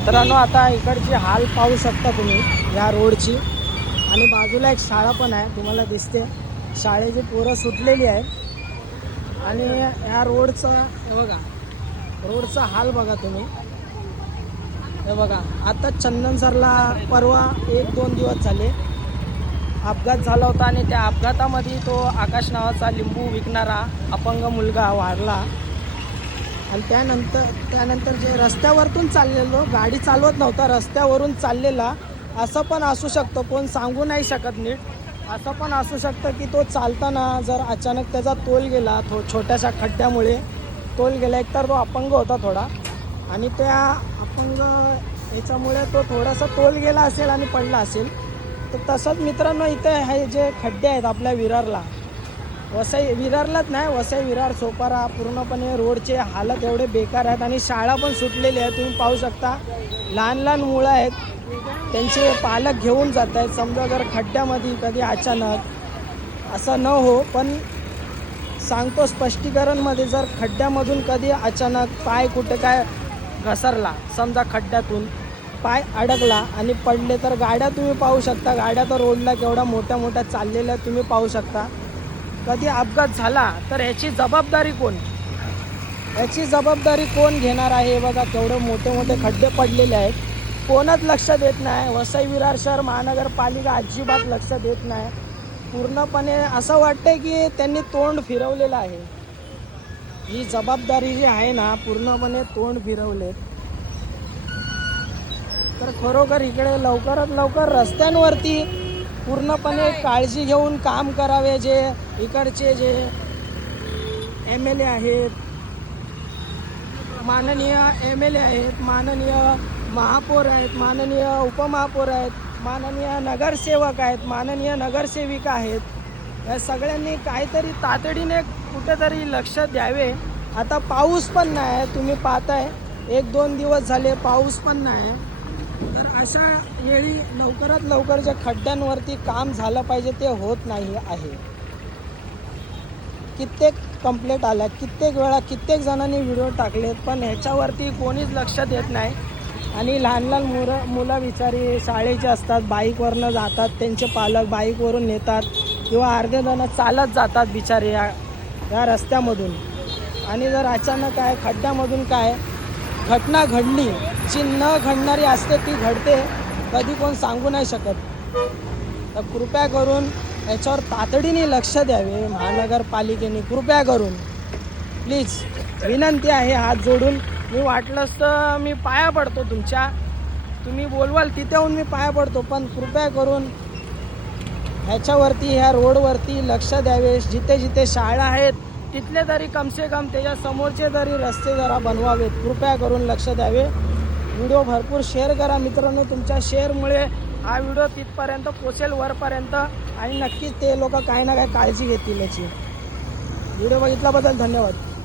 मित्रांनो आता इकडची हाल पाहू शकता तुम्ही या रोडची. आणि बाजूला एक शाळा पण आहे, तुम्हाला दिसते. शाळेची पोरं सुटलेली आहेत आणि ह्या रोडचा हे बघा, रोडचा हाल बघा तुम्ही. हे बघा आता चंदनसरला परवा 1-2 दिवस झाले अपघात झाला होता आणि त्या अपघातामध्ये तो आकाश नावाचा लिंबू विकणारा अपंग मुलगा वारला. आणि त्यानंतर जे रस्त्यावरतून चाललेलो, गाडी चालवत नव्हता, रस्त्यावरून चाललेला, असं पण असू शकतं, कोण सांगू नाही शकत नीट. असं पण असू शकतं की तो चालताना जर अचानक त्याचा तोल गेला, छोट्याशा खड्ड्यामुळे तोल गेला. एकतर तो अपंग होता थोडा आणि त्या अपंग याच्यामुळे तो थोडासा तोल गेला असेल आणि पडला असेल. तर तसंच मित्रांनो इथे हे जे खड्डे आहेत आपल्या विरारला, वसई विरारलाच नाही, वसई विरार सोपारा पूर्णपणे रोडचे हालत एवढे बेकार आहेत. आणि शाळा पण सुटलेली आहे, तुम्ही पाहू शकता. लहान लहान मुलं आहेत, त्यांचे पालक घेऊन जात आहेत. समजा जर खड्ड्यामध्ये कधी अचानक असं न हो, पण सांगतो स्पष्टीकरणमध्ये, जर खड्ड्यामधून कधी अचानक पाय कुठे काय घसरला, समजा खड्ड्यातून पाय अडकला आणि पडले, तर गाड्या तुम्ही पाहू शकता. गाड्या तर रोडला केवढ्या मोठ्या मोठ्या चाललेल्या तुम्ही पाहू शकता. कधी अपघात झाला तर ह्याची जबाबदारी कोण? याची जबाबदारी कोण घेणार आहे? बघा केवढे मोठे मोठे खड्डे पडलेले आहेत, कोणच लक्ष देत नाही. वसई विरार शहर महानगरपालिका अजिबात लक्ष देत नाही. पूर्णपणे असं वाटतंय की त्यांनी तोंड फिरवलेलं आहे. ही जबाबदारी जी आहे ना, पूर्णपणे तोंड फिरवले. तर खरोखर इकडे लवकरात लवकर रस्त्यांवरती पूर्णपणे काळजी घेऊन काम करावे. जे इकडचे जे MLA आहेत, माननीय MLA आहेत, माननीय महापौर आहेत, माननीय उपमहापौर आहेत, माननीय नगरसेवक आहेत, माननीय नगरसेविका आहेत, या सगळ्यांनी काहीतरी तातडीने कुठेतरी लक्ष द्यावे. आता पाऊस पण नाही, तुम्ही पाहताय 1-2 दिवस झाले पाऊस पण नाही. तर अशा वेळी लवकरात लवकर ज्या खड्ड्यांवरती काम झालं पाहिजे ते होत नाही आहे. कित्येक कंप्लेंट आल्या, कित्येक वेळा कित्येक जणांनी व्हिडिओ टाकलेत, पण ह्याच्यावरती कोणीच लक्ष देत नाही. आणि लहान लहान मुलं बिचारी शाळेचे असतात, बाईकवरनं जातात, त्यांचे पालक बाईकवरून नेतात किंवा अर्धे जण चालत जातात बिचारे या रस्त्यामधून. आणि जर अचानक काय खड्ड्यामधून काय घटना घडली, जी न घडणारी असते ती घडते, कधी कोण सांगू नाही शकत. तर कृपया करून याच्यावर तातडीने लक्ष द्यावे महानगरपालिकेने, कृपया करून प्लीज विनंती आहे हात जोडून. मी वाटलंच तर मी पाया पडतो तुमच्या, तुम्ही बोलवाल तिथे येऊन मी पाया पडतो, पण कृपया करून ह्याच्यावरती, ह्या रोडवरती लक्ष द्यावे. जिथे जिथे शाळा आहेत तिथले तरी कमसे कम त्याच्या समोरचे तरी रस्ते जरा बनवावेत, कृपया करून लक्ष द्यावे. व्हिडिओ भरपूर शेअर करा मित्रांनो, तुमच्या शेअरमुळे हा व्हिडिओ तिथपर्यंत पोचेल, वरपर्यंत, आणि नक्कीच ते लोक काही ना काही काळजी घेतील याची. व्हिडिओ बघितल्याबद्दल धन्यवाद.